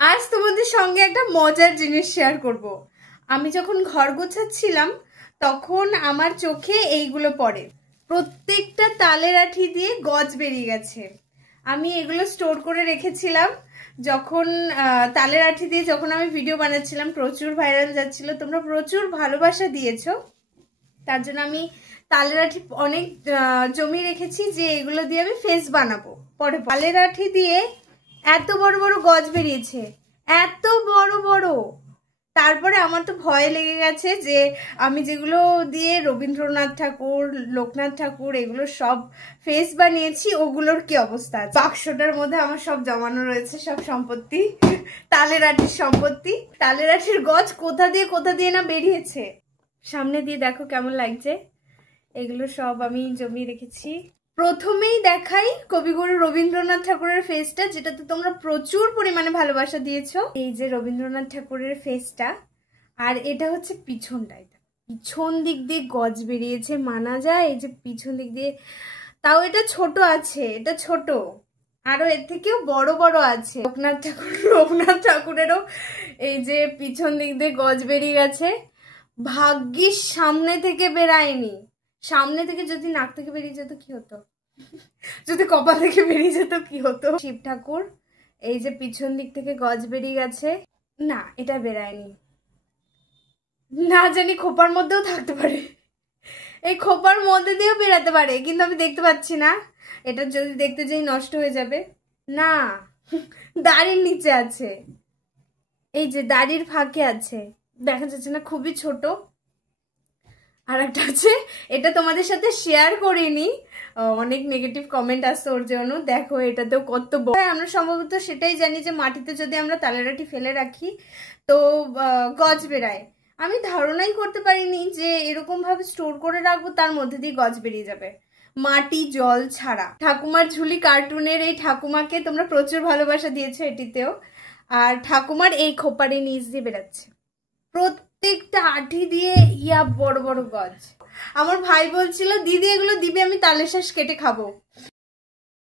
আজ তোমাদের সঙ্গে একটা মজার জিনিস শেয়ার করব। আমি যখন ঘর গোছাচ্ছিলাম তখন আমার চোখে এইগুলো পড়ে। প্রত্যেকটা তালের আঠি দিয়ে গজ বেরিয়ে গেছে। আমি এগুলো স্টোর করে রেখেছিলাম। যখন তালের আঠি দিয়ে যখন আমি ভিডিও বানাচ্ছিলাম প্রচুর ভাইরাল যাচ্ছিল, তোমরা প্রচুর ভালোবাসা দিয়েছো, তার জন্য আমি তালের আঠি অনেক জমিয়ে রেখেছি যে এগুলো দিয়ে আমি ফেস বানাবো পরে। তালের আঠি দিয়ে এত বড় বড় গজ বেরিয়েছে, এত বড় বড়। তারপরে আমার তো ভয় লেগে গেছে যে আমি যেগুলো দিয়ে রবীন্দ্রনাথ ঠাকুর, লোকনাথ ঠাকুর এগুলো সব ফেস বানিয়েছি ওগুলোর কি অবস্থা। বাক্সটার মধ্যে আমার সব জমানো রয়েছে, সব সম্পত্তি, তালের আঠির সম্পত্তি। তালের আঠির গজ কোথা দিয়ে না বেরিয়েছে। সামনে দিয়ে দেখো কেমন লাগছে। এগুলো সব আমি জমিয়ে রেখেছি। প্রথমেই দেখাই কবিগুরু রবীন্দ্রনাথ ঠাকুরের ফেসটা, যেটাতে তোমরা প্রচুর পরিমাণে ভালোবাসা দিয়েছো। এই যে রবীন্দ্রনাথ ঠাকুরের ফেসটা, আর এটা হচ্ছে পিছনটা। পিছন দিক দিয়ে গজ বেরিয়েছে, মানা যায়। এই যে পিছন দিক দিয়ে, তাও এটা ছোট আছে, এটা ছোট, আরো এর থেকেও বড় বড় আছে। লোকনাথ ঠাকুরেরও এই যে পিছন দিক দিয়ে গজ বেরিয়ে গেছে। ভাগ্যিস সামনে থেকে বেরায়নি। সামনে থেকে যদি নাক থেকে বেরিয়ে যেত কি হতো, যদি কপাল থেকে বেরিয়ে যেত কি হতো। শিব ঠাকুর এই যে পিছন দিক থেকে গজ বেরিয়ে গেছে। না, এটা বেরায়নি, না জানি খোপার মধ্যেও থাকতে পারে, এই খোপার মধ্যে দিয়েও বেরাতে পারে, কিন্তু আমি দেখতে পাচ্ছি না। এটা যদি দেখতে যাই নষ্ট হয়ে যাবে। না, দাড়ির নিচে আছে, এই যে দাড়ির ফাঁকে আছে, দেখা যাচ্ছে না, খুবই ছোট। আর একটা আছে, এটা তোমাদের সাথে শেয়ার করিনি, অনেক নেগেটিভ কমেন্ট আসছে ওর জন্য। দেখো এটাতেও কত বড়। আমরা সম্ভবত সেটাই জানি যে মাটিতে যদি আমরা তালের আঠি ফেলে রাখি তো গজ বেরায়। আমি ধারণাই করতে পারিনি যে এরকম ভাবে স্টোর করে রাখবো, তার মধ্যে দিয়ে গজ বেরিয়ে যাবে মাটি জল ছাড়া। ঠাকুমার ঝুলি কার্টুনের এই ঠাকুমাকে তোমরা প্রচুর ভালোবাসা দিয়েছো এটিতেও। আর ঠাকুমার এই খোপারে নিচ দিয়ে বেরাচ্ছে প্রত্যেকটা আঠি দিয়ে বড় বড় গজ। আমার ভাই বলছিল দিদি এগুলো দিবে, আমি তালের শাঁস কেটে খাবো।